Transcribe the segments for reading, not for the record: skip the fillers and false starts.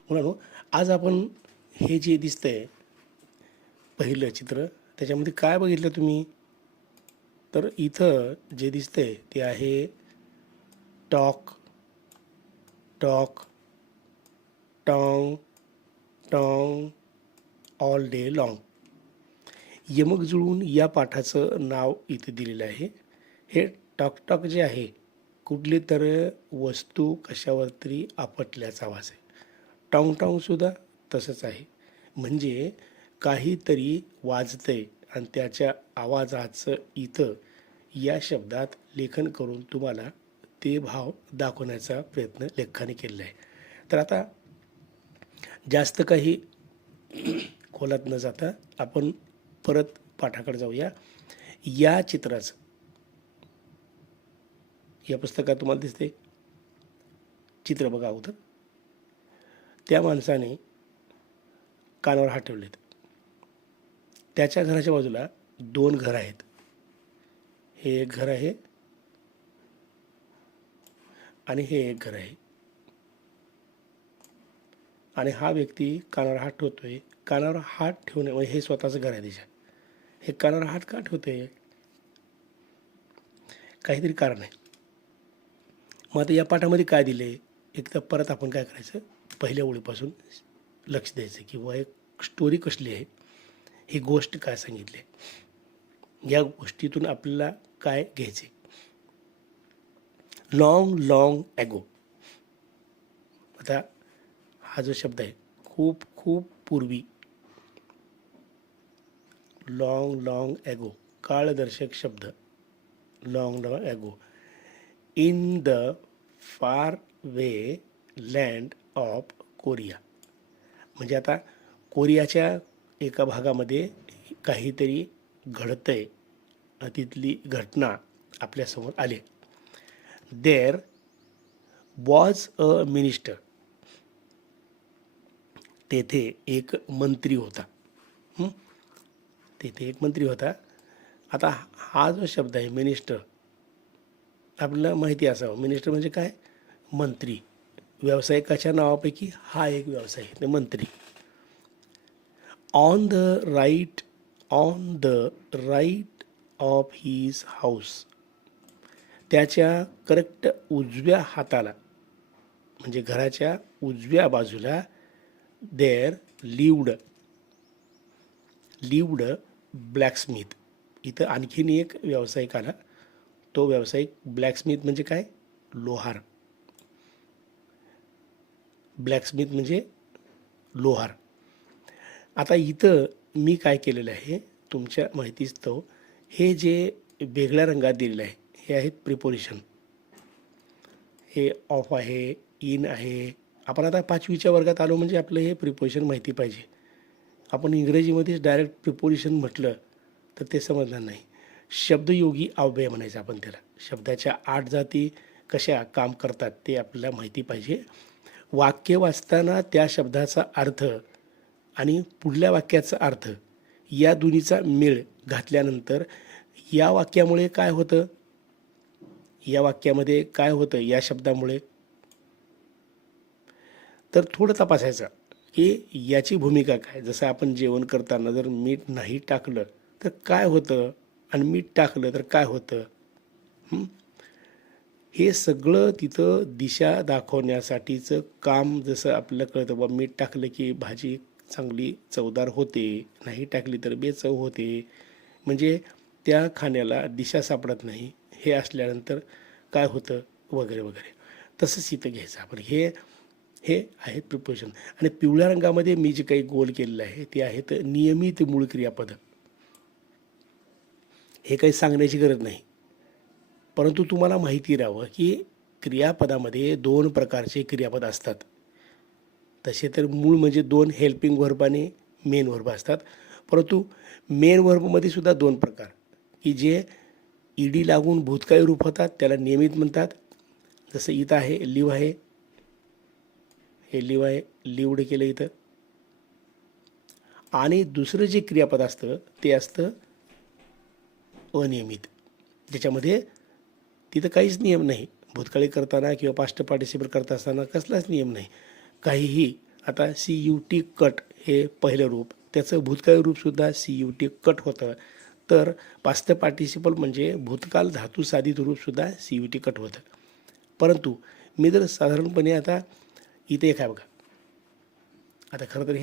मुलांनो, आज आपण हे जे दिसतंय पहिलं चित्र, त्याच्यामध्ये काय बघितलं तुम्ही? तर इथं जे दिसतंय ते आहे talk, talk, tong, tong, all day long. यमक जुळून या पाठाचं नाव इथे दिलेलं आहे. हे टॉक टॉक जे आहे, कुठली तर वस्तू कशावर आपटल्याचा आवाज आहे. टॉंग टॉंगसुद्धा तसंच आहे. म्हणजे काहीतरी वाजतंय आणि त्याच्या आवाजाचं इथं या शब्दात लेखन करून तुम्हाला ते भाव दाखवण्याचा प्रयत्न लेखकाने केलेला आहे. तर आता जास्त काही खोलात न जाता आपण परत पाठाकडे जाऊया. या चित्राचं, या पुस्तकात तुम्हाला दिसते चित्र बघा अगोदर. त्या माणसाने कानावर हात ठेवलेत. त्याच्या घराच्या बाजूला 2 घरं आहेत. हे एक घर आहे आणि हे एक घर आहे. आणि हा व्यक्ती कानावर हात ठेवतोय. कानावर हात ठेवणे म्हणजे हे स्वतःचं घर आहे त्याच्या. हे कानावर हात का ठेवतोय? काहीतरी कारण आहे. मग आता या पाठामध्ये काय दिले? एकदा परत आपण काय करायचं, पहिल्या ओळीपासून लक्ष द्यायचं की बुवा एक स्टोरी कसली आहे, ही गोष्ट काय सांगितली आहे, या गोष्टीतून आपल्याला काय घ्यायचे. Long long ago. आता हा जो शब्द आहे, खूप खूप पूर्वी, लॉंग लॉंग ॲगो, काळदर्शक शब्द. Long long ago, in the far way land of Korea. म्हणजे आता कोरियाच्या एका भागामध्ये काहीतरी घडतंय, तिथली घटना आपल्यासमोर आली. There was a minister. तेथे एक मंत्री होता. तेथे एक मंत्री होता. आता हा जो शब्द आहे मिनिस्टर, आपल्याला माहिती असावं. मिनिस्टर म्हणजे काय? मंत्री. व्यावसायिकाच्या नावापैकी हा एक व्यवसाय आहे, ते मंत्री. On the right of his house. त्याच्या करेक्ट उजव्या हाताला, म्हणजे घराच्या उजव्या बाजूला, देर लिव्ड ब्लॅकस्मिथ. इथं आणखीन एक व्यावसायिक आला. तो व्यावसायिक ब्लॅकस्मिथ म्हणजे काय? लोहार. ब्लॅकस्मिथ म्हणजे लोहार. आता इथं मी काय केलेलं आहे, तुमच्या माहितीस्तव हे जे वेगळ्या रंगात दिलेलं आहे, हे आहेत प्रिपोजिशन. हे ऑफ आहे, इन आहे. आपण आता 5वीच्या वर्गात आलो म्हणजे आपलं हे प्रिपोजिशन माहिती पाहिजे. आपण इंग्रजीमध्येच डायरेक्ट प्रिपोजिशन म्हटलं तर ते समजणार नाही. शब्दयोगी अव्यय म्हणायचं आपण त्याला. शब्दाच्या 8 जाती कशा काम करतात ते आपल्याला माहिती पाहिजे. वाक्य वाचताना त्या शब्दाचा अर्थ आणि पुढल्या वाक्याचा अर्थ या दोन्हीचा मेळ घातल्यानंतर या वाक्यामुळे काय होतं, या वाक्यामध्ये काय होतं या शब्दामुळे, तर थोडं तपासायचं की याची भूमिका काय. जसं आपण जेवण करताना जर मीठ नाही टाकलं तर काय होतं आणि मीठ टाकलं तर काय होतं. हे सगळं तिथं दिशा दाखवण्यासाठीचं काम. जसं आपल्याला कळतं बा, मीठ टाकलं की भाजी चांगली चवदार होते, नाही टाकली तर बेचव होते, म्हणजे त्या खाण्याला दिशा सापडत नाही. हे असल्यानंतर काय होतं वगैरे वगैरे. तसंच इथं घ्यायचं आपण. हे हे आहेत प्रिपोजिशन. आणि पिवळ्या रंगामध्ये मी जे काही गोल केलेलं आहे ते आहेत नियमित मूळ क्रियापद. हे काही सांगण्याची गरज नाही, परंतु तुम्हाला माहिती राहावं की क्रियापदामध्ये 2 प्रकारचे क्रियापद असतात. तसे तर मूळ म्हणजे 2 हेल्पिंग व्हर्ब आणि मेन व्हर्ब असतात. परंतु मेन व्हर्बमध्ये सुद्धा 2 प्रकार, की जे ईडी लागून भूतकाळी रूप होतात त्याला नियमित म्हणतात. जसं इथं आहे लिव्ह आहे, हे लिव्ह आहे, लिव्ड केलं इथं. आणि दुसरं जे क्रियापद असतं ते असतं अनियमित, ज्याच्यामध्ये तिथं काहीच नियम नाही. भूतकाळी करताना किंवा पास्ट पार्टिसिपल करत असताना कसलाच नियम नाही. काहीही आता CUT कट हे पहिलं रूप, त्याचं भूतकाळी रूपसुद्धा CUT कट होतं. तर पास्ट पार्टिसिपल म्हणजे भूतकाल धातू साधित रूपसुद्धा CUT कट होतं. परंतु मी जर साधारणपणे आता इथे एक आहे बघा, आता खरं तर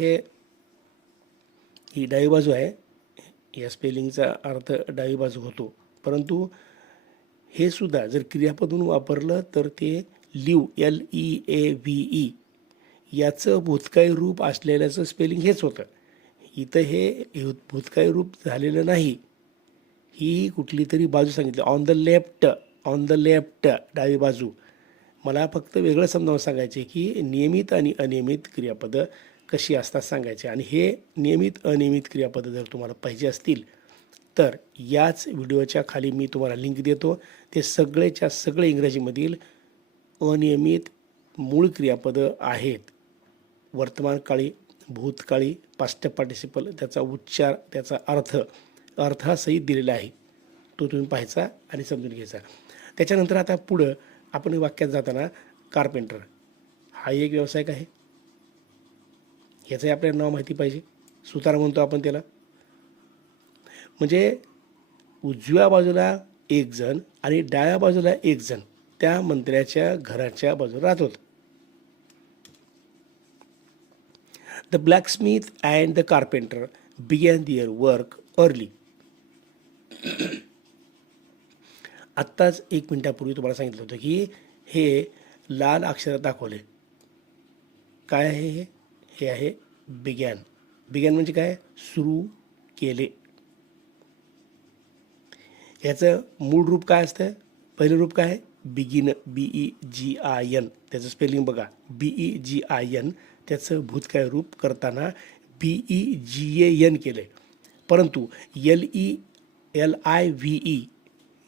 ही डावी बाजू आहे, या स्पेलिंगचा अर्थ डावी बाजू होतो. परंतु हे सुद्धा जर क्रियापद म्हणून वापरलं तर ते लिव LEAVE याचं भूतकाळी रूप असलेल्याचं स्पेलिंग हेच होतं. इथं हे भूतकाळी रूप झालेलं नाही, ही कुठली तरी बाजू सांगितली, ऑन द लेफ्ट डावी बाजू. मला फक्त वेगळं समजावून सांगायचे की नियमित आणि अनियमित क्रियापदं कशी असतात सांगायचे. आणि हे नियमित अनियमित क्रियापदं जर तुम्हाला पाहिजे असतील तर याच व्हिडिओच्या खाली मी तुम्हाला लिंक देतो. ते सगळेच्या सगळे इंग्रजीमधील अनियमित मूळ क्रियापदं आहेत. वर्तमानकाळी, भूतकाळी, पास्ट पार्टिसिपल, त्याचा उच्चार, त्याचा अर्थासहित दिलेला आहे. तो तुम्ही पाहायचा आणि समजून घ्यायचा. त्याच्यानंतर आता पुढं आपण वाक्यात जाताना कार्पेंटर हा एक व्यावसायिक आहे, ह्याचंही आपल्याला नाव माहिती पाहिजे. सुतार म्हणतो आपण त्याला. म्हणजे उजव्या बाजूला एक जण आणि डाव्या बाजूला एक जण त्या मंत्र्याच्या घराच्या बाजूला राहत होतं. The blacksmith and the carpenter began their work early. आत्ताच 1 मिनिटापूर्वी तुम्हाला सांगितलं होतं की हे लाल अक्षरात दाखवले. काय आहे हे आहे बिगॅन. बिगॅन म्हणजे काय, सुरू केले. याचं मूळ रूप काय असतं, पहिलं रूप काय आहे, बिगिन, BEGIN. त्याचं स्पेलिंग बघा, BEGIN. त्याचं भूतकाळ रूप करताना BEGAN केलं आहे. परंतु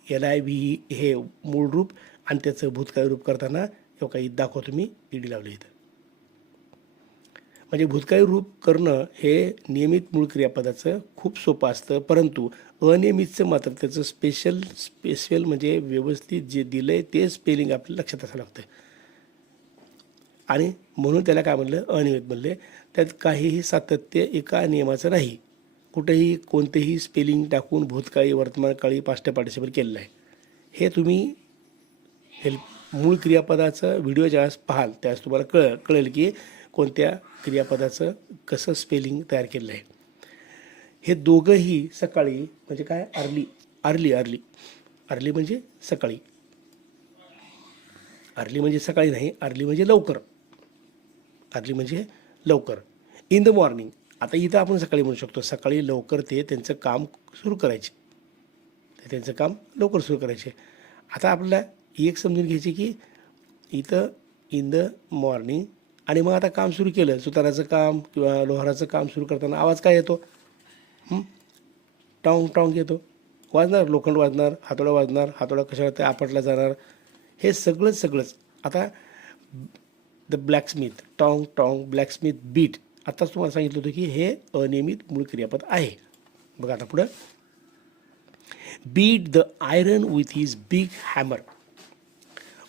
LIVE हे मूळ रूप आणि त्याचं भूतकाळ रूप करताना काही दाखवतो मी, ईडी लावले इथं. म्हणजे भूतकाळी रूप करणं हे नियमित मूळ क्रियापदाचं खूप सोपं असतं. परंतु अनियमितचं मात्र त्याचं स्पेशल म्हणजे व्यवस्थित जे दिलं आहे ते स्पेलिंग आपल्याला लक्षात असावं लागतं. आणि म्हणून त्याला काय म्हणलं, अनियमित म्हणले. त्यात काहीही सातत्य एका नियमाचं नाही. कुठेही कोणतेही स्पेलिंग टाकून भूतकाळी, वर्तमानकाळी, पास्ट पार्टिसिपल केलेलं आहे. हे तुम्ही मूळ क्रियापदाचं व्हिडिओ ज्यावेळेस पाहाल त्यावेळेस तुम्हाला कळेल की कोणत्या क्रियापदाचं कसं स्पेलिंग तयार केलेलं आहे. हे दोघंही सकाळी म्हणजे काय, अर्ली म्हणजे सकाळी. अर्ली म्हणजे सकाळी नाही, अर्ली म्हणजे लवकर. अर्ली म्हणजे लवकर. इन द मॉर्निंग, आता इथं आपण सकाळी म्हणू शकतो. सकाळी लवकर ते त्यांचं काम सुरू करायचे, त्यांचं काम लवकर सुरू करायचे. आता आपल्याला एक समजून घ्यायचे की इथं इन द मॉर्निंग आणि मग आता काम सुरू केलं, सुताराचं काम किंवा लोहाराचं काम सुरू करताना आवाज काय येतो, टाँग टाँग येतो. वाजणार, लोखंड वाजणार, हातोडा कशाला ते आपटला जाणार, हे सगळंच. आता द ब्लॅकस्मिथ, टाँग टाँग, ब्लॅकस्मिथ बीट. आत्ताच तुम्हाला सांगितलं होतं की हे अनियमित मूळ क्रियापद आहे. बघा आता पुढं, beat the iron with his big hammer.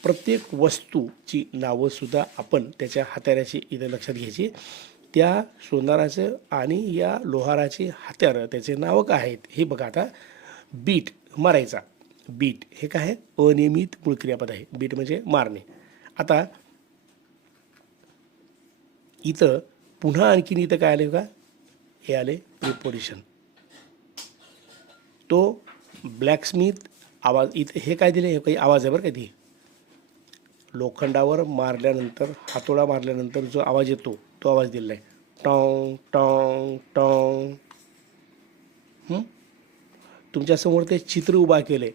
प्रत्येक वस्तूची नावंसुद्धा आपण त्याच्या हत्याराची इथे लक्षात घ्यायची. त्या सोनाराचं आणि या लोहाराची हत्यारं त्याचे नावं काय आहेत हे बघा. आता बीट, मारायचा. बीट हे काय आहे, अनियमित मूळ क्रियापद आहे. बीट म्हणजे मारणे. आता इथं पुन्हा आणखीन इथं काय आले बघा, हे आले प्रिपोजिशन. तो ब्लॅकस्मिथ आवाज, इथे हे काय दिले, हे काही आवाज आहे बरं का. ती लोखंडावर मारल्यानंतर, हातोडा मारल्यानंतर जो आवाज येतो तो आवाज दिलेला आहे, टॉंग टॉंग टॉंग. तुमच्यासमोर ते चित्र उभा केले,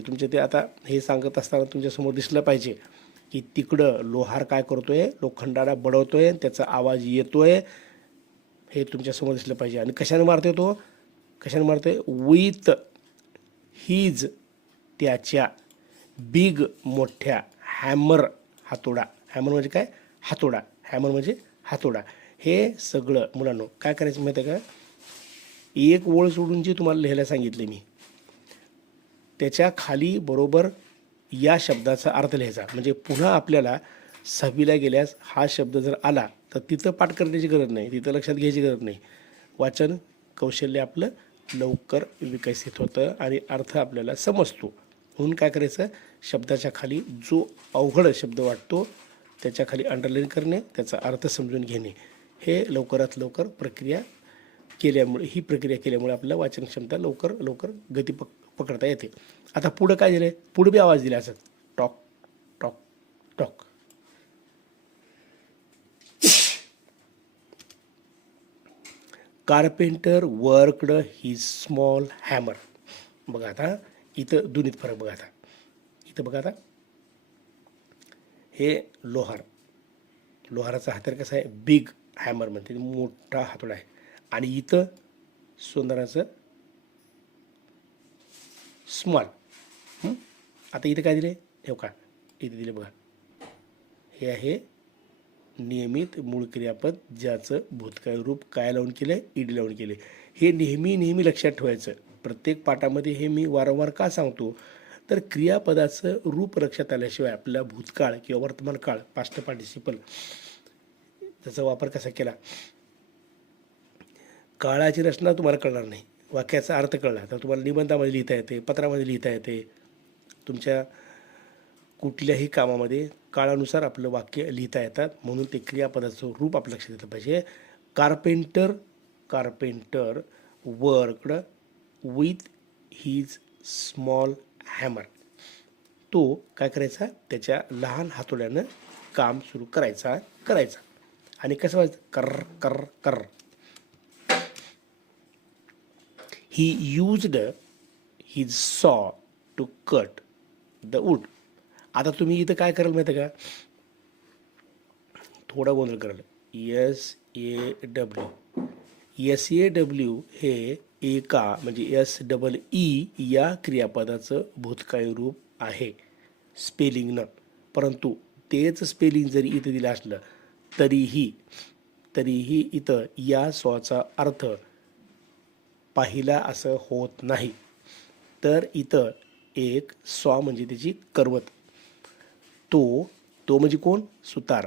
तुमचे ते. आता हे सांगत असताना तुमच्यासमोर दिसलं पाहिजे की तिकडं लोहार काय करतोय, लोखंडाला बडवतोय, त्याचा आवाज येतोय, हे तुमच्यासमोर दिसलं पाहिजे. आणि कशाने मारतोय तो, विथ हीज, त्याच्या, बिग मोठ्या, हॅमर हातोडा. हॅमर म्हणजे काय, हातोडा. हे सगळं मुलांनो काय करायचं माहिती आहे का, एक ओळ सोडून जे तुम्हाला लिहायला सांगितले मी त्याच्या खाली बरोबर या शब्दाचा अर्थ लिहायचा. म्हणजे पुन्हा आपल्याला 6वीला गेल्यास हा शब्द जर आला तर तिथं पाठ करण्याची गरज नाही, तिथं लक्षात घ्यायची गरज नाही. वाचन कौशल्य आपलं लवकर विकसित होतं आणि अर्थ आपल्याला समजतो. म्हणून काय करायचं, शब्दाच्या खाली जो अवघड शब्द वाटतो त्याच्या खाली अंडरलाईन करणे, त्याचा अर्थ समजून घेणे, हे लवकरात लवकर प्रक्रिया केल्यामुळे, ही प्रक्रिया केल्यामुळे आपल्याला वाचन क्षमता लवकर लवकर गती पकडता येते. आता पुढं काय दिलं आहे, पुढे बी आवाज दिला असं talk talk talk. Carpenter worked his small hammer. बघा आता इथं दोन्हीत फरक बघा. आता इथं बघा, आता हे लोहाराचा हातर कसा आहे, बिग हॅमर म्हणते, मोठा हातोडा आहे. आणि इथं सोनाराचं स्मॉल. आता इथं काय दिले, हे का इथे दिले बघा, हे आहे नियमित मूळ क्रियापद ज्याचं भूतकाळ रूप काय लावून केलं आहे, ईडी लावून केले. हे नेहमी लक्षात ठेवायचं. प्रत्येक पाठामध्ये हे मी वारंवार का सांगतो, तर क्रियापदाचं रूप लक्षात आल्याशिवाय आपला भूतकाळ किंवा वर्तमान काळ, पास्ट पार्टिसिपल, त्याचा वापर कसा केला, काळाची रचना तुम्हाला कळणार नाही. वाक्याचा अर्थ कळला तर तुम्हाला निबंधामध्ये लिहिता येते, पत्रामध्ये लिहिता येते. तुमच्या कुठल्याही कामामध्ये काळानुसार आपलं वाक्य लिहिता येतात. म्हणून ते क्रियापदाचं रूप आपल्या लक्षात येतं पाहिजे. Carpenter worked with his small hammer. तो काय करायचा, त्याच्या लहान हातोड्यानं काम सुरू करायचा. आणि कसं व्हायचं, कर कर कर. ही यूज्ड हिज सॉ टू कट द वूड. आता तुम्ही इथं काय कराल माहिती आहे का, थोडा गोंधळ कराल. SAW हे एका म्हणजे SEE या क्रियापदाचं भूतकाळी रूप आहे स्पेलिंगनं. परंतु तेच स्पेलिंग जरी इथं दिलं असलं तरीही इथं या स्वचा अर्थ पाहिला असं होत नाही. तर इथं एक स्व म्हणजे त्याची करवत. तो म्हणजे कोण, सुतार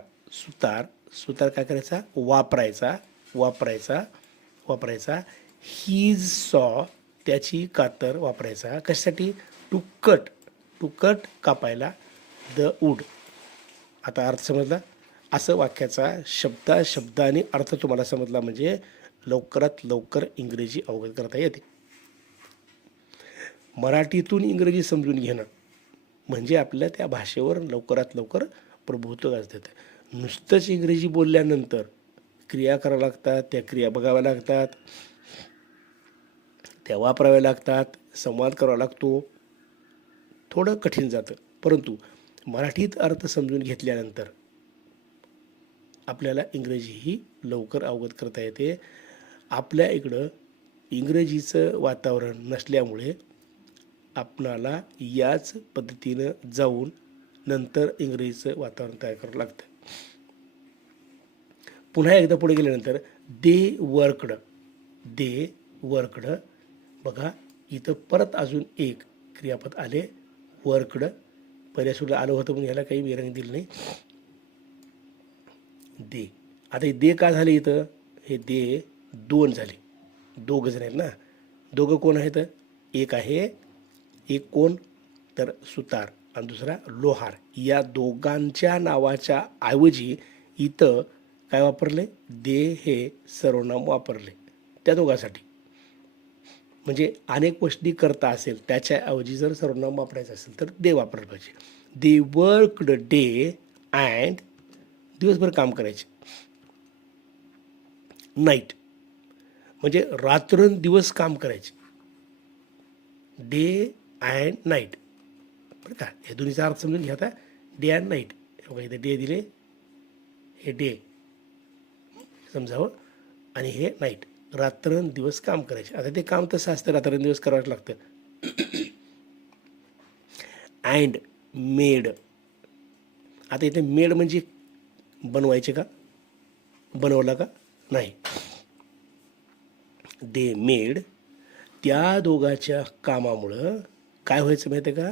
काय करायचा, वापरायचा. हिज सॉ त्याची कातर वापरायचा. कशासाठी, टू कट कापायला, द वूड. आता अर्थ समजला. असं वाक्याचा शब्दाने अर्थ तुम्हाला समजला म्हणजे लवकरात लवकर इंग्रजी अवगत करता येते. मराठीतून इंग्रजी समजून घेणं म्हणजे आपल्या त्या भाषेवर लवकरात लवकर प्रभुत्व गाजतं येतं. नुसतंच इंग्रजी बोलल्यानंतर क्रिया कराव्या लागतात, त्या क्रिया बघाव्या लागतात, त्या वापराव्या लागतात, संवाद करावा लागतो, थोडं कठीण जातं. परंतु मराठीत अर्थ समजून घेतल्यानंतर आपल्याला इंग्रजीही लवकर अवगत करता येते. आपल्या इकडं इंग्रजीचं वातावरण नसल्यामुळे आपणाला याच पद्धतीनं जाऊन नंतर इंग्रजीचं वातावरण तयार करावं लागतं. पुन्हा एकदा पुढे गेल्यानंतर दे वर्कड. बघा इथं परत अजून एक क्रियापद आले, वर्कड. पहिल्या सुद्धा आलं होतं पण ह्याला काही विरंग दिलं नाही. दे. आता हे दे का झाले इथं, हे दे दोन झाले, दोघं जण आहेत ना. दोघं कोण आहेत, एक कोण तर सुतार आणि दुसरा लोहार. या दोघांच्या नावाच्या ऐवजी इथं काय वापरले, दे हे सर्वनाम वापरले त्या दोघांसाठी. म्हणजे अनेक गोष्टी करता असेल त्याच्याऐवजी जर सर्वनाम वापरायचं असेल तर दे वापरलं पाहिजे. दे वर्कड डे अँड, दिवसभर काम करायचे. नाईट म्हणजे रात्रंदिवस काम करायचे. डे अँड नाईट, बरं का, हे दोन्हीचा अर्थ समजून घ्या. आता डे अँड नाईट, इथे डे दिले, हे डे समजावं, आणि हे नाईट, रात्रंदिवस काम करायचे. आता ते काम तसं असतं, रात्रंदिवस करावंच लागतं. And made. आता इथे मेड म्हणजे बनवायचे का, बनवला का, नाही. दे मेड, त्या दोघांच्या कामामुळं काय व्हायचं माहिती आहे का,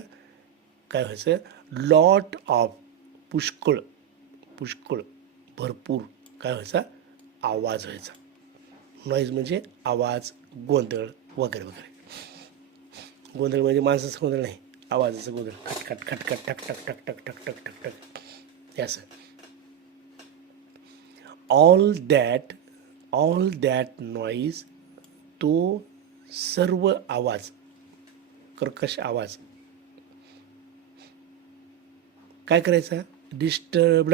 काय व्हायचं, लॉट ऑफ, पुष्कळ पुष्कळ भरपूर काय व्हायचा, आवाज व्हायचा. नॉईज म्हणजे आवाज, गोंधळ वगैरे वगैरे. गोंधळ म्हणजे माणसाचा गोंधळ नाही, आवाजाचा गोंधळ. खटखट खटखट ठक ठक ठक ठक ठक ठक ठक ठक हे असं. ऑल दॅट नॉईज, तो सर्व आवाज, कर्कश आवाज काय करायचा, डिस्टर्बड.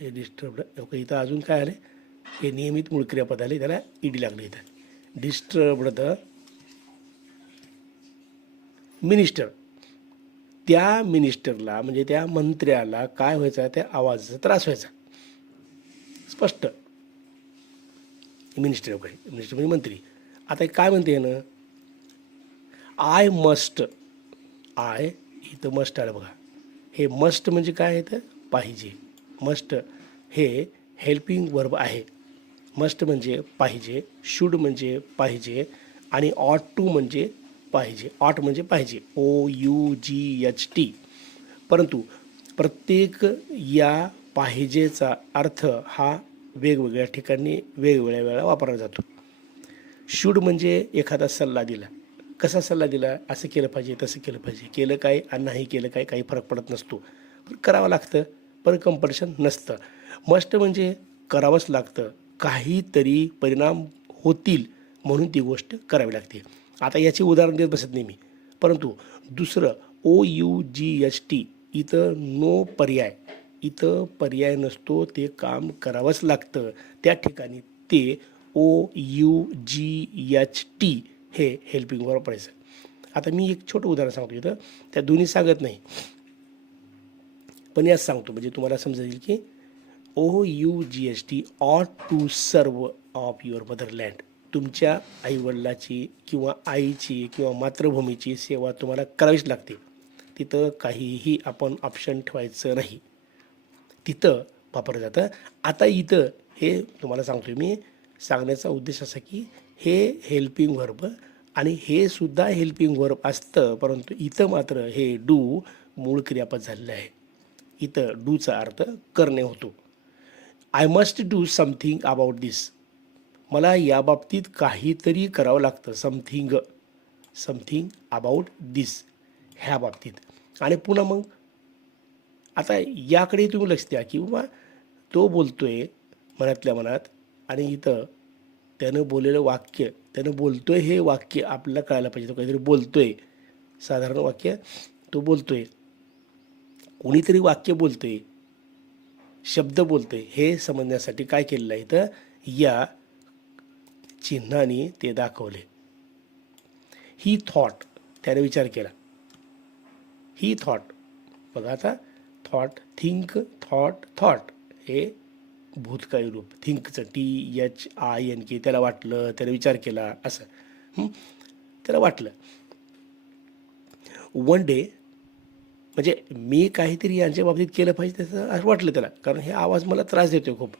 हे डिस्टर्बड इथं अजून काय आले, हे नियमित मूळ क्रियापद आले, त्याला ईडी लागले इथं. डिस्टर्बड द मिनिस्टर, त्या मिनिस्टरला म्हणजे त्या मंत्र्याला काय व्हायचा, त्या आवाजाचा त्रास व्हायचा. स्पष्ट. मिनिस्टर म्हणजे मंत्री. आता काय म्हणते ना, आय इथं मस्ट आलं बघा. हे मस्ट म्हणजे काय आहे तर पाहिजे. मस्ट हे हेल्पिंग वर्ब आहे. मस्ट म्हणजे पाहिजे, शूड म्हणजे पाहिजे, आणि ऑट टू म्हणजे पाहिजे. ऑट म्हणजे पाहिजे, OUGHT. परंतु प्रत्येक या पाहिजेचा अर्थ हा वेगवेगळ्या ठिकाणी वेगवेगळ्या वेळा वापरला जातो. शूड म्हणजे एखादा सल्ला दिला. कसा सल्ला दिला, असं केलं पाहिजे, तसं केलं पाहिजे. केलं काय आणि नाही केलं काय काही फरक पडत नसतो, पण करावं लागतं, पण कंपल्शन नसतं. मस्ट म्हणजे करावंच लागतं, काहीतरी परिणाम होतील म्हणून ती गोष्ट करावी लागते. आता याची उदाहरण देत बसत नाही मी, परंतु दुसरं OUGHT इथं नो पर्याय, इथं पर्याय नसतो, ते काम करावंच लागतं. त्या ठिकाणी ते OUGHT हे हेल्पिंग वर्ब वापरायचं. आता मी एक छोटं उदाहरण सांगतो इथं, त्या दोन्ही सांगत नाही, पण याच सांगतो म्हणजे तुम्हाला समजेल की OUGHT ऑट to serve of your motherland. तुमच्या आईवडिलाची किंवा आईची किंवा मातृभूमीची सेवा तुम्हाला करावीच लागते. तिथं काहीही आपण ऑप्शन ठेवायचं नाही, तिथं वापरलं जातं. आता इथं हे तुम्हाला सांगतो मी, सांगण्याचा उद्देश असा की हे हेल्पिंग वर्ब आणि हे सुद्धा हेल्पिंग वर्ब असतं, परंतु इथं मात्र हे डू मूळ क्रियापद झालेलं आहे. इथं डूचा अर्थ करणे होतो. I must do something about this. मला याबाबतीत काहीतरी करावं लागतं. समथिंग अबाउट दिस, ह्या बाबतीत. आणि पुन्हा मग आता याकडे तुम्ही लक्ष द्या की बाबा तो बोलतोय मनातल्या मनात, आणि इथं त्यानं बोललेलं वाक्य, त्यानं बोलतोय हे वाक्य आपल्याला कळायला पाहिजे. तो काहीतरी बोलतोय, साधारण वाक्य तो बोलतोय, कोणीतरी वाक्य बोलतोय, शब्द बोलतोय, हे समजण्यासाठी काय केलेलं आहे इथं, या चिन्हाने ते दाखवले. ही थॉट, त्याने विचार केला. ही थॉट बघा, आता थॉट, थिंक, थॉट हे भूतकाळी रूप. थिंकचं THINK, त्याला वाटलं, त्याने विचार केला, असं त्याला वाटलं. वन डे म्हणजे मी काहीतरी यांच्या बाबतीत केलं पाहिजे त्याचं असं वाटलं त्याला, कारण हे आवाज मला त्रास देतोय खूप.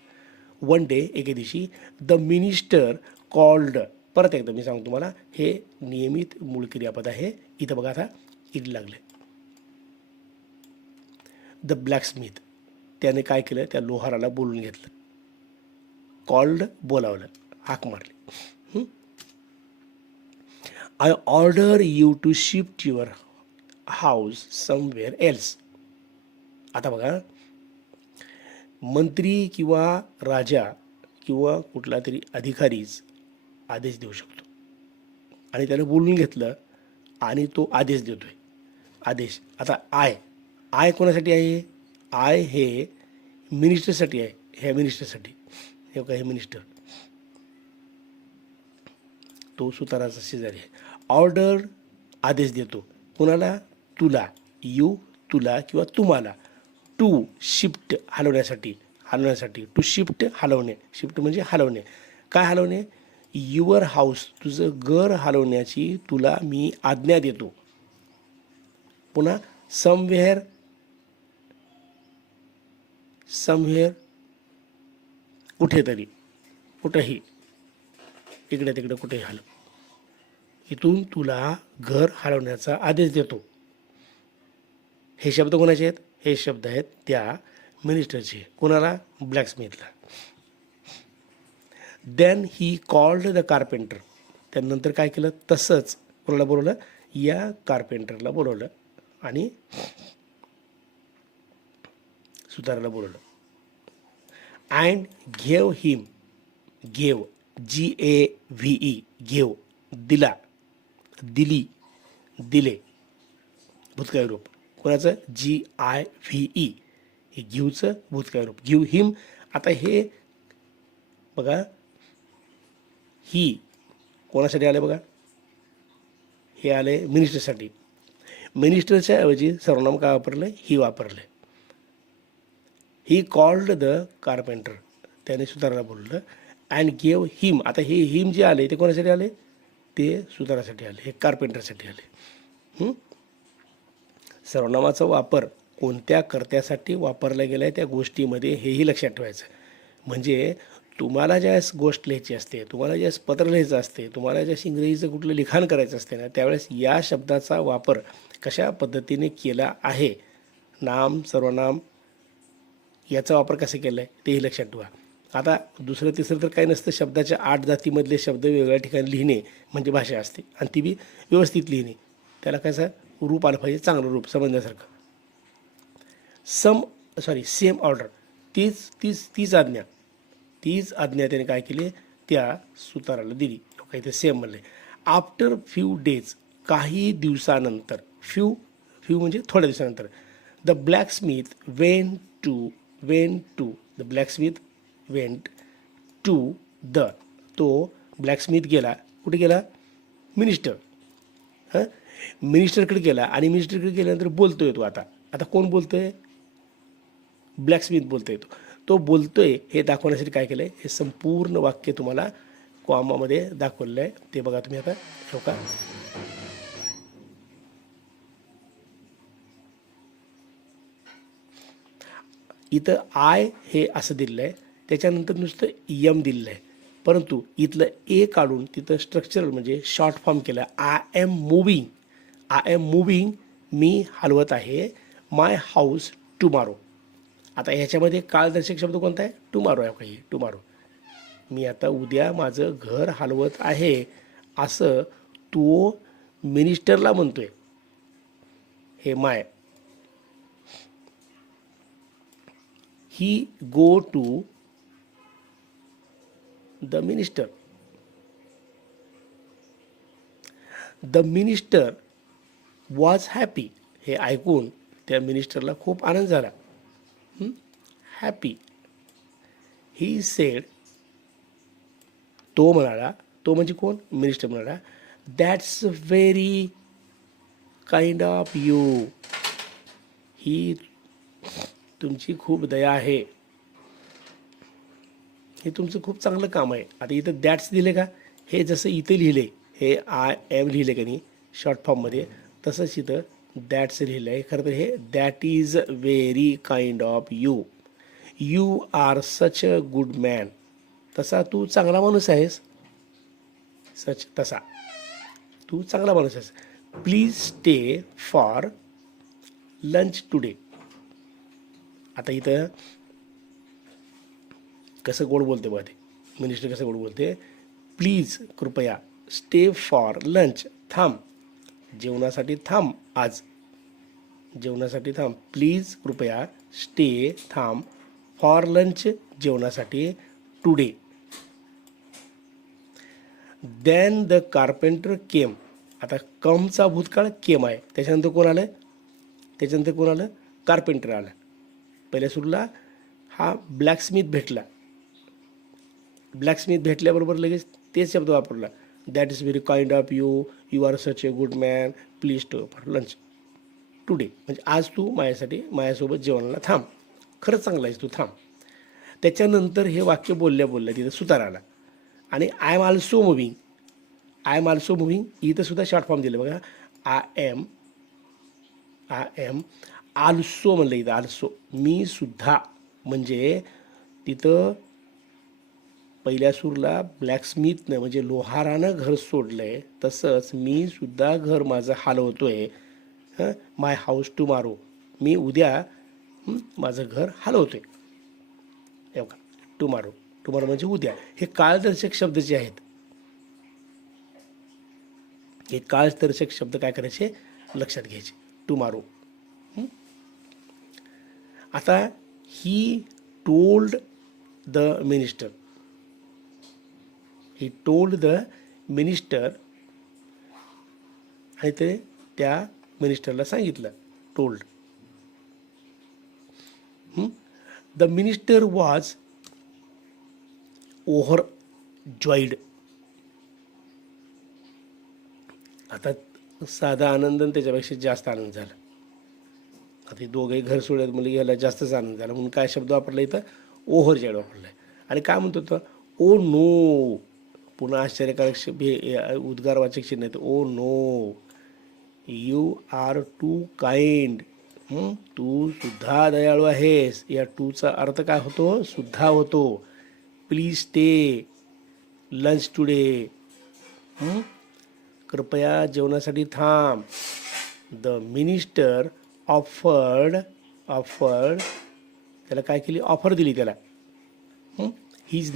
वन डे, एके दिवशी, द मिनिस्टर कॉल्ड. परत एकदा मी सांगतो तुम्हाला, हे नियमित मूळ क्रियापद आहे. इथं बघा आता ईड लागले. द ब्लॅकस्मिथ, त्याने काय केलं, त्या लोहाराला बोलून घेतलं. कॉल्ड बोलावलं, हाक मारली. I order you to shift your house somewhere else. आता बघा, मंत्री किंवा राजा किंवा कुठला तरी अधिकारीच आदेश देऊ शकतो, आणि त्याला बोलून घेतलं आणि तो आदेश देतोय. आदेश, आता आय कोणासाठी आहे, आय हे मिनिस्टरसाठी आहे. ह्या मिनिस्टरसाठी, हे काय, हे मिनिस्टर तो सुताराचा शेजारी आहे. ऑर्डर आदेश देतो कुणाला, तुला, यू तुला किंवा तुम्हाला. टू शिफ्ट हलवण्यासाठी, टू शिफ्ट हलवणे, शिफ्ट म्हणजे हलवणे. काय हलवणे, युअर हाऊस, तुझं घर हलवण्याची तुला मी आज्ञा देतो. पुन्हा समवेअर कुठेतरी, कुठेही, इकडे तिकडे कुठेही हलव, इथून तुला घर हलवण्याचा आदेश देतो. हे शब्द कोणाचे आहेत, हे शब्द आहेत त्या मिनिस्टरचे. कोणाला? ब्लॅकस्मिथला. Then he called the carpenter. त्यानंतर काय केलं? तसंच कोणाला बोलवलं? या कार्पेंटरला बोलवलं आणि सुताराला बोलवलं. अँड घेव हिम, घेव GAVE, घेव दिला, दिली, दिले, भूतकाळ रूप. कोणाचं? GIVE, हे गिवचं भूतकाळ रूप. गिव हिम. आता हे बघा, ही कोणासाठी आले बघा? हे आले मिनिस्टरसाठी. मिनिस्टरच्या ऐवजी सर्वनाम काय वापरलं? ही वापरले. ही कॉल्ड द कार्पेंटर, त्याने सुताराला बोललं. अँड गेव हिम. आता हे हिम जे आले ते कोणासाठी आले? ते सुतारासाठी आले, हे कार्पेंटरसाठी आले. सर्वनामाचा वापर कोणत्या कर्त्यासाठी वापरला गेला आहे त्या गोष्टीमध्ये, हेही लक्षात ठेवायचं. म्हणजे तुम्हाला ज्यावेळेस गोष्ट लिहायची असते, तुम्हाला ज्यावेळेस पत्र लिहायचं असते, तुम्हाला ज्यावेळेस इंग्रजीचं कुठलं लिखाण करायचं असते ना, त्यावेळेस या शब्दाचा वापर कशा पद्धतीने केला आहे, नाम सर्वनाम याचा वापर कसा केला आहे तेही लक्षात ठेवा. आता दुसरं तिसरं तर काही नसतं. शब्दाच्या 8 जातीमधले शब्द वेगवेगळ्या ठिकाणी लिहिणे म्हणजे भाषा असते, आणि ती बी व्यवस्थित लिहिणे. त्याला कसं रूप आलं पाहिजे, चांगलं रूप समजण्यासारखं. Same order. तीच आज्ञा त्याने काय केली? त्या सुताराला दिली. काही ते सेम म्हणले. आफ्टर फ्यू डेज, काही दिवसानंतर. फ्यू म्हणजे थोड्या दिवसानंतर. The blacksmith went to the blacksmith went to the, तो ब्लॅकस्मिथ गेला. कुठे गेला? मिनिस्टर. मिनिस्टरकडे गेला, आणि मिनिस्टरकडे गेल्यानंतर बोलतोय तो. आता कोण बोलतोय? ब्लॅकस्मिथ बोलतोय. तो बोलतोय हे दाखवण्यासाठी काय केलं आहे? हे संपूर्ण वाक्य तुम्हाला कॉमामध्ये दाखवलेलं आहे, ते बघा तुम्ही. आता हो का, इथं आय हे असं दिलेलं आहे, त्याच्यानंतर नुसतं यम दिलेलं आहे. परंतु इथलं ए काढून तिथं स्ट्रक्चरल म्हणजे शॉर्ट फॉर्म केला. आय एम मूविंग, मी हलवत आहे. माय हाऊस टुमारो. आता ह्याच्यामध्ये काळदर्शक शब्द कोणता आहे? टुमारो आहे. काही टुमारो, मी आता उद्या माझं घर हलवत आहे, असं तो मिनिस्टरला म्हणतोय. Hey my. He go to the minister. The minister was happy. हे ऐकून त्या मिनिस्टरला खूप आनंद झाला. हॅपी. ही सेड, तो म्हणाला, तो म्हणजे कोण? मिनिस्टर म्हणाला. That's very kind of you. ही तुमची खूप दया आहे, हे तुमचं खूप चांगलं काम आहे. आता इथं दॅट्स दिले का? हे जसं इथं लिहिले, हे आय एम लिहिले का नाही शॉर्ट फॉर्ममध्ये, तसंच इथं दॅट्स लिहिलं आहे. खरं तर हे that is very kind of you. You R such a good man. तसा तू चांगला माणूस आहेस. तसा तू चांगला माणूस आहेस. Please stay for lunch today. आता इथं कसं गोड बोलते बघा ते मिनिस्टर, कसं गोड बोलते. प्लीज, कृपया. स्टे फॉर लंच, थांब, जेवणासाठी थांब, आज जेवणासाठी थांब. प्लीज, कृपया. स्टे, थांब. फॉर लंच, जेवणासाठी. टुडे. देन द कार्पेंटर केम. आता कमचा भूतकाळ केम आहे, त्याच्यानंतर कोण आलं? कार्पेंटर आलं. पहिल्या सुरूला हा ब्लॅकस्मिथ भेटला. ब्लॅकस्मिथ भेटल्याबरोबर लगेच तेच शब्द वापरला. That is very kind of you. You R such a good man. Please stay for lunch today. म्हणजे आज तू माझ्यासोबत जेवणाला थांब. खरंच चांगला आहेस तू, थांब. त्याच्यानंतर हे वाक्य बोलल्या तिथं सुतार आला. आणि आय एम ऑल्सो मुव्हिंग. इथं सुद्धा शॉर्ट फॉर्म दिलं बघा. आय एम आल्सो म्हणलं इथं. आल्सो, मी सुद्धा. म्हणजे तिथं पहिल्या सूरला ब्लॅकस्मिथनं म्हणजे लोहारानं घर सोडलं आहे, तसंच मी सुद्धा घर माझं हलवतोय. माय हाऊस टुमारो. मी उद्या माझं घर हलवतोय. हे बघा, टुमारो. टुमारो म्हणजे उद्या. हे काळदर्शक शब्द जे आहेत, हे काळदर्शक शब्द काय करायचे, लक्षात घ्यायचे. टुमारो. आता he told the minister. He told the minister, आणि ते त्या मिनिस्टरला सांगितलं. Told. The minister was overjoyed. आता साधा आनंद आणि त्याच्यापेक्षा जास्त आनंद झाला. आता हे दोघंही घर सोडत म्हणजे याला जास्तच आनंद झाला म्हणून काय शब्द वापरला इथं, ओव्हर जॉईड वापरला आहे. आणि काय म्हणतो तो, ओ नो. पुन्हा आश्चर्यकारक शब्द, हे उद्गारवाचक चिन्ह आहेत. Oh no, you are too kind. तू सुद्धा दयाळू आहेस. या टूचा अर्थ काय होतो, सुद्धा होतो. Please stay lunch today. कृपया जेवणासाठी थांब. The minister offered. त्याला काय केली, ऑफर दिली त्याला. हिज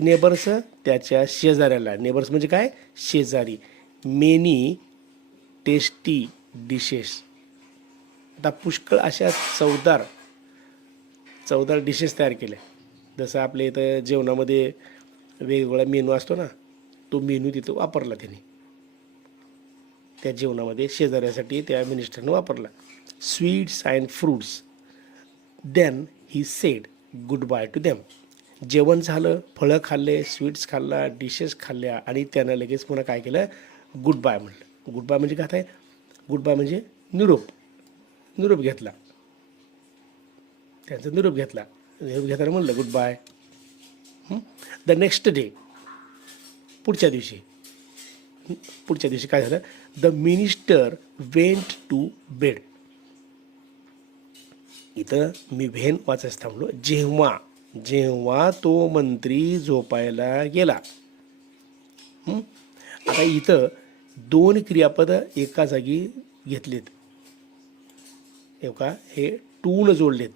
नेबर्स, त्याच्या शेजाऱ्याला. नेबर्स म्हणजे काय, शेजारी. Many tasty dishes. आता पुष्कळ अशा चवदार डिशेस तयार केल्या. जसं आपल्या इथं जेवणामध्ये वेगवेगळा मेनू असतो ना, तो मेनू तिथं वापरला त्याने. त्या जेवणामध्ये शेजाऱ्यासाठी त्या मिनिस्टरनं वापरला. Sweets and fruits. Then he said goodbye to them. जेवण झालं, फळं खाल्ले, स्वीट्स खाल्ला, डिशेस खाल्ल्या, आणि त्यानं लगेच पुन्हा काय केलं, गुड बाय म्हणलं. गुड बाय म्हणजे काय आहे, गुड बाय म्हणजे निरोप घेतला. त्यांचा निरोप घेताना म्हणलं goodbye. The next day, पुढच्या दिवशी काय झालं, the minister went to bed. इथं मी व्हेन वाचायचं थांबलो. जेव्हा तो मंत्री झोपायला गेला. आता इथं दोन क्रियापद एका जागी घेतलेत. हे टून जोडलेत.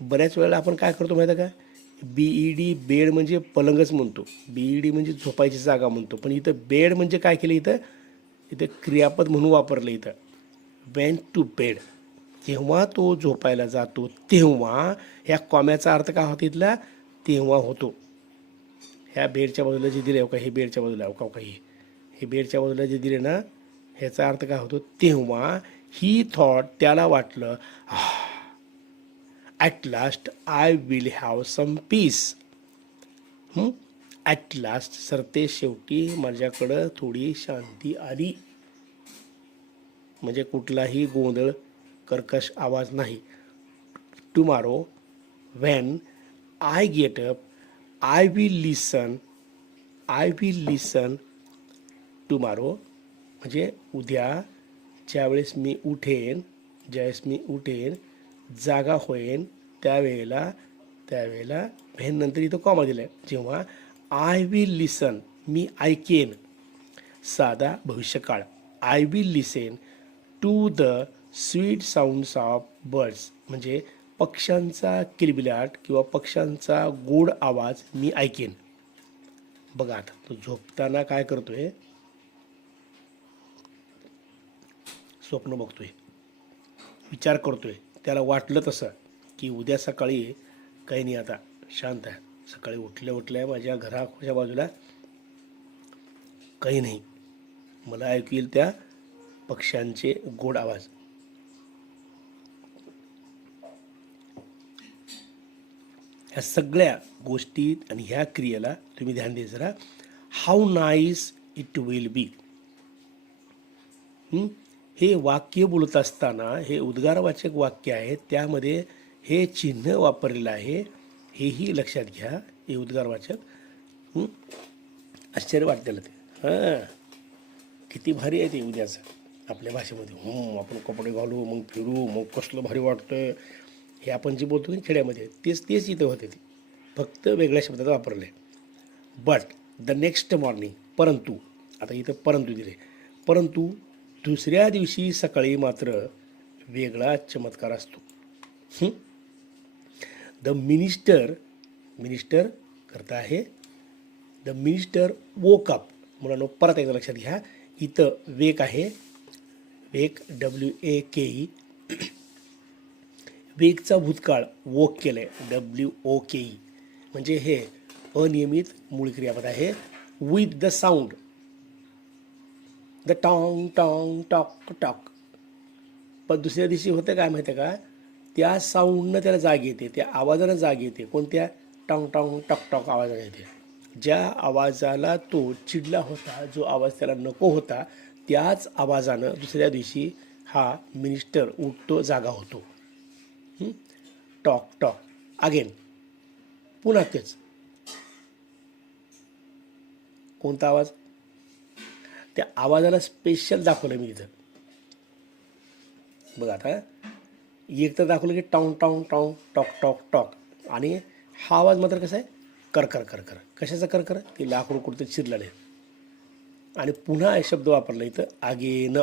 बऱ्याच वेळेला आपण काय करतो माहिती आहे का, BED बेड म्हणजे पलंगच म्हणतो, BED म्हणजे झोपायची जागा म्हणतो. पण इथं बेड म्हणजे काय केलं, इथं क्रियापद म्हणून वापरलं. इथं वेंट टू बेड. जेव्हा तो झोपायला जातो तेव्हा, ह्या कॉम्याचा अर्थ काय होतो इथला, तेव्हा होतो. ह्या बेडच्या बाजूला जे दिले हे बेडच्या बाजूला हे बेडच्या बाजूला जे दिले ना, ह्याचा अर्थ काय होतो, तेव्हा. ही थॉट, त्याला वाटलं, at last I will have some peace. At last, सरते शेवटी माझ्याकडं थोडी शांती आली. म्हणजे कुठलाही गोंधळ, कर्कश आवाज नाही. Tomorrow when I get up I will listen tomorrow. म्हणजे उद्या ज्यावेळेस मी उठेन, जागा होईन, त्यावेळेला व्हेन नंतर इथं कॉमा दिला आहे. जेव्हा आय विल लिसन, मी ऐकेन. साधा भविष्यकाळ. I will listen to the sweet sounds of birds. म्हणजे पक्ष्यांचा किलबिलाट किंवा पक्ष्यांचा गोड आवाज मी ऐकेन. बघा आता तो झोपताना काय करतोय, स्वप्न बघतोय, विचार करतोय. त्याला वाटलं तसं की उद्या सकाळी काही नाही, आता शांत आहे. सकाळी उठल्या माझ्या घराच्या बाजूला काही नाही, मला ऐकू येईल त्या पक्ष्यांचे गोड आवाज. ह्या सगळ्या गोष्टी आणि ह्या क्रियेला तुम्ही ध्यान द्यायचं जरा. How nice it will be. हे वाक्य बोलत असताना हे उद्गारवाचक वाक्य आहे, त्यामध्ये हे चिन्ह वापरलेलं आहे, हेही लक्षात घ्या. हे उद्गारवाचक. आश्चर्य वाटतेलं ते. किती भारी आहे ते उद्याचं आपल्या भाषेमध्ये. आपण कपडे घालू, मग फिरू, मग कसलं भारी वाटतं. हे आपण जे बोलतो की खेड्यामध्ये, तेच इथं होते. ते फक्त वेगळ्या शब्दात वापरलं आहे. बट द नेक्स्ट मॉर्निंग, परंतु, आता इथं परंतु दिले, परंतु दुसऱ्या दिवशी सकाळी मात्र वेगळा चमत्कार असतो. द मिनिस्टर, मिनिस्टर करता आहे द मिनिस्टर वोक अप. मुलांनो परत एकदा लक्षात घ्या, इथं वेक आहे, वेक WAKE, वेकचा भूतकाळ वोक केलं आहे WOKE, म्हणजे हे अनियमित मूळ क्रियापद आहे. With the sound, the tong tong talk talk. पण दुसऱ्या दिवशी होतं काय माहिती आहे का, त्या साऊंडनं त्याला जाग येते, त्या आवाजानं जाग येते. कोणत्या? टॉंग टॉंग टॉक टॉक आवाजाने येते. ज्या आवाजाला तो चिडला होता, जो आवाज त्याला नको होता, त्याच आवाजानं दुसऱ्या दिवशी हा मिनिस्टर उठतो, जागा होतो. टॉक टॉक अगेन, पुन्हा तेच. कोणता आवाज? त्या आवाजाला स्पेशल दाखवलं मी इथं बघा. आता एक तर दाखवलं की tong tong tong talk talk talk, आणि हा आवाज मात्र कसा आहे? करकर करकर. कशाचा करकर? ते लाकूड कुठं चिरलेलं आहे. आणि पुन्हा शब्द वापरला इथं again.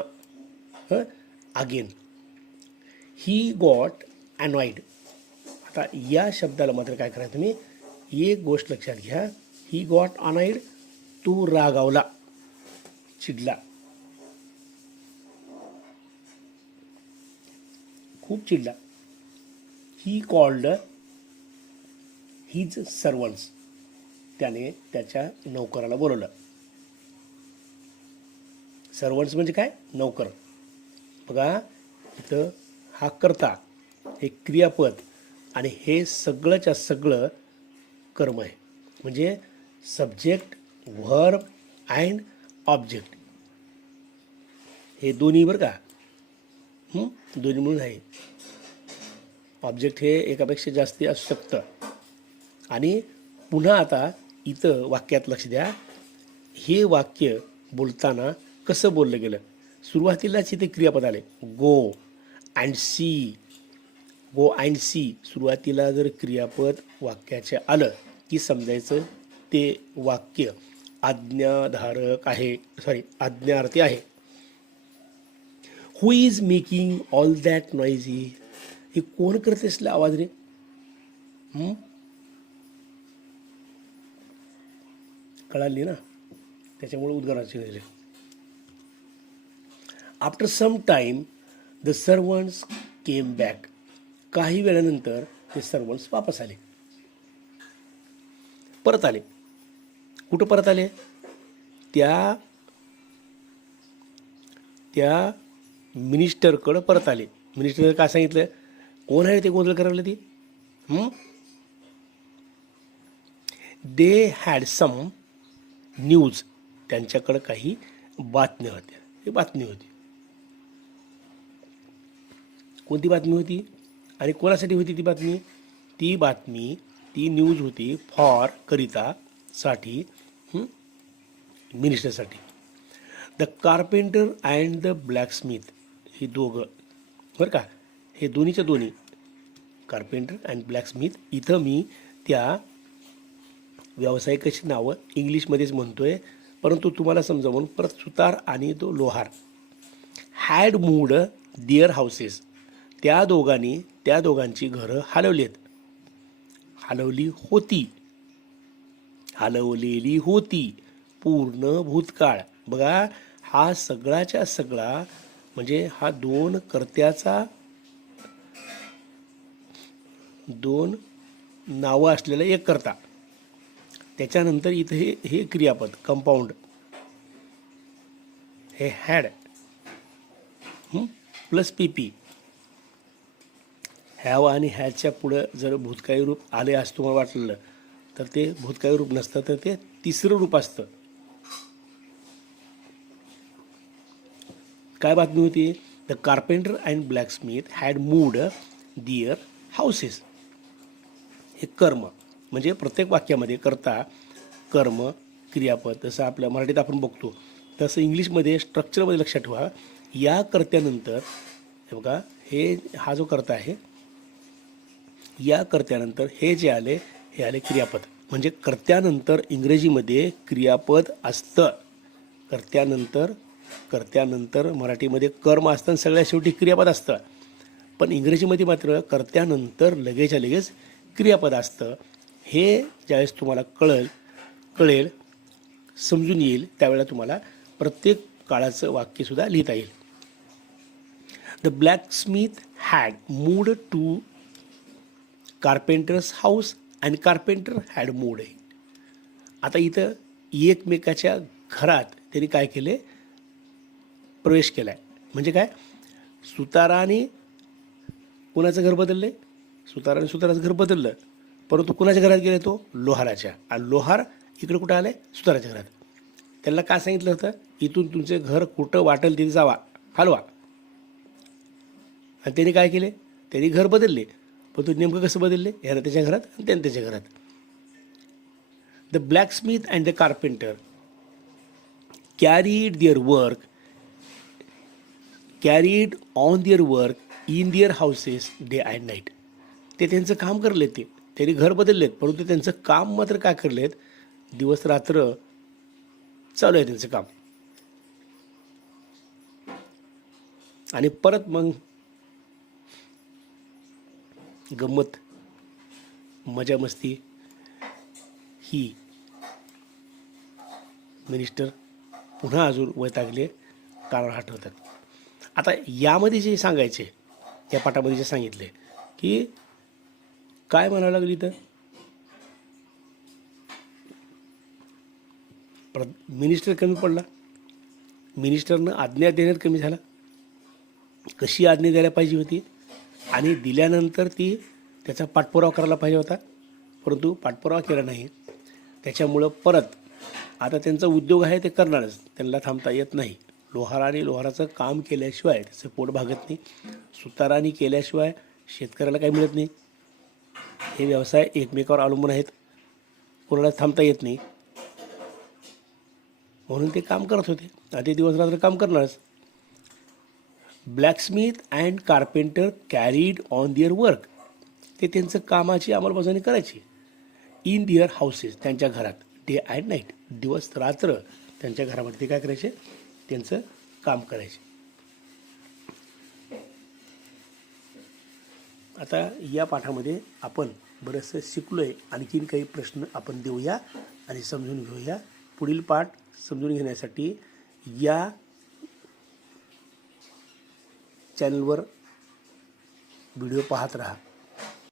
Again. He got annoyed. आता या शब्दाला मात्र काय करायचं तुम्ही, एक गोष्ट लक्षात घ्या, ही गॉट अनॉइड, तू रागावला, चिडला, खूप चिडला. ही कॉल्ड हिज सर्वंट्स, त्याने त्याच्या नौकराला बोलवलं. सर्वंट्स म्हणजे काय? नौकर. बघा इथं हा करता, हे क्रियापद, आणि हे सगळंच्या सगळं कर्म आहे. म्हणजे सब्जेक्ट, व्हर्ब अँड ऑब्जेक्ट हे दोन्ही बरं का, दोन्ही म्हणून आहे. ऑब्जेक्ट हे एकापेक्षा जास्ती असू शकतं. आणि पुन्हा आता इथं वाक्यात लक्ष द्या, हे वाक्य बोलताना कसं बोललं गेलं. सुरुवातीलाच इथे क्रियापद आले, go and see. Go and see, सुरुवातीला जर क्रियापद वाक्याचे आलं की समजायचं ते वाक्य आज्ञाधारक आहे, आज्ञार्थी आहे. Who is making all that noisy. हे कोण करते असला आवाज रे? कळाली ना, त्याच्यामुळे उद्गाराचे दिले. After some time the servants came back. काही वेळानंतर ते सर्वंट्स वापस आले, परत आले. कुठं परत आले? त्या मिनिस्टरकडं परत आले. मिनिस्टर काय सांगितलं? कोण आहे ते गोंधळ करायला ती? They had some news. त्यांच्याकडं काही बातम्या होत्या. ही बातमी होती. कोणती बातमी होती आणि कोणासाठी होती ती बातमी? ती बातमी, ती न्यूज होती फॉर, करिता, साठी, मिनिस्टरसाठी. The carpenter and the blacksmith, ही दोघं बरं का, हे दोन्हीच्या दोन्ही, कार्पेंटर अँड ब्लॅकस्मिथ. इथं मी त्या व्यावसायिकाची नावं इंग्लिशमध्येच म्हणतोय, परंतु तुम्हाला समजावून परत सुतार आणि तो लोहार. Had moved their houses. त्या दोघांची घरं हलवलेत. हलवली होती, हलवलेली होती, पूर्ण भूतकाळ. बघा हा सगळाच्या सगळा म्हणजे हा दोन कर्त्याचा, दोन नावं असलेला एक कर्ता. त्याच्यानंतर इथे हे क्रियापद कंपाऊंड, हे हॅड प्लस PP. हॅव आणि हॅडच्या पुढं जर भूतकाळी रूप आले असं तुम्हाला वाटलेलं तर ते भूतकाळी रूप नसतं, तर ते तिसरं रूप असतं. काय बातमी होती? The carpenter and blacksmith had moved their houses. हे कर्म म्हणजे प्रत्येक वाक्यामध्ये कर्ता, कर्म, क्रियापद. जसं आपल्या मराठीत आपण बघतो तसं इंग्लिशमध्ये स्ट्रक्चरमध्ये लक्षात ठेवा. या कर्त्यानंतर हे बघा, हे हा जो कर्ता आहे, या कर्त्यानंतर हे जे आले, हे आले क्रियापद. म्हणजे कर्त्यानंतर इंग्रजीमध्ये क्रियापद असतं. कर्त्यानंतर मराठीमध्ये कर्म असतं आणि सगळ्यात शेवटी क्रियापद असतं. पण इंग्रजीमध्ये मात्र कर्त्यानंतर लगेचच्या लगेच क्रियापद असतं. हे ज्यावेळेस तुम्हाला कळेल समजून येईल त्यावेळेला तुम्हाला प्रत्येक काळाचं वाक्यसुद्धा लिहिता येईल. The blacksmith had moved to carpenter's house and carpenter had moved in. आता इथं एकमेकाच्या घरात त्यांनी काय केले, प्रवेश केला आहे. म्हणजे काय, सुताराने कुणाचं घर बदलले, सुताराने सुताराचं घर बदललं, परंतु कुणाच्या घरात गेले, तो लोहाराच्या. आणि लोहार इकडे कुठं आले, सुताराच्या घरात. त्यांना काय सांगितलं होतं, इथून तुमचे घर कुठं वाटेल तिथे जावा, हलवा. आणि त्यांनी काय केले, त्यांनी घर बदलले. पण तो नेमकं कसं बदलले, ह्यानं त्याच्या घरात आणि त्यानं त्याच्या घरात. The blacksmith and the carpenter carried on their work in their houses day and night. ते त्यांचं काम करलेत, त्यांनी घर बदललेत, परंतु त्यांचं काम मात्र काय करलेत, दिवस रात्र चालू आहे त्यांचं काम. आणि परत मग गंमत मजा मस्ती ही मिनिस्टर पुन्हा अजून वैतागले, कारण हटवतात. आता यामध्ये जे सांगायचे, या पाठामध्ये जे सांगितले की काय म्हणावं लागली, तर मिनिस्टर कमी पडला, मिनिस्टरनं आज्ञा देण्यात कमी झाला. कशी आज्ञा द्यायला पाहिजे होती आणि दिल्यानंतर ती त्याचा पाठपुरावा करायला पाहिजे होता, परंतु पाठपुरावा केला नाही. त्याच्यामुळं परत आता त्यांचा उद्योग आहे ते करणारच, त्यांना थांबता येत नाही. लोहाराने लोहाराचं काम केल्याशिवाय त्याचं पोट भागत नाही, सुताराने केल्याशिवाय शेतकऱ्याला काही मिळत नाही. हे व्यवसाय एकमेकावर अवलंबून आहेत, कोणाला थांबता येत नाही, म्हणून ते काम करत होते. आता दिवस रात्र काम करणारच. ब्लॅकस्मिथ and carpenter carried on their work. ते त्यांचं कामाची अंमलबजावणी करायची. इन देअर हाऊसेस, त्यांच्या घरात. डे अँड नाईट, दिवस रात्र त्यांच्या घरामध्ये ते काय करायचे, त्यांचं काम करायचे. आता या पाठामध्ये आपण बरंचसं शिकलो आहे. आणखीन काही प्रश्न आपण देऊया आणि समजून घेऊया. पुढील पाठ समजून घेण्यासाठी या चॅनलवर व्हिडिओ पाहत राहा.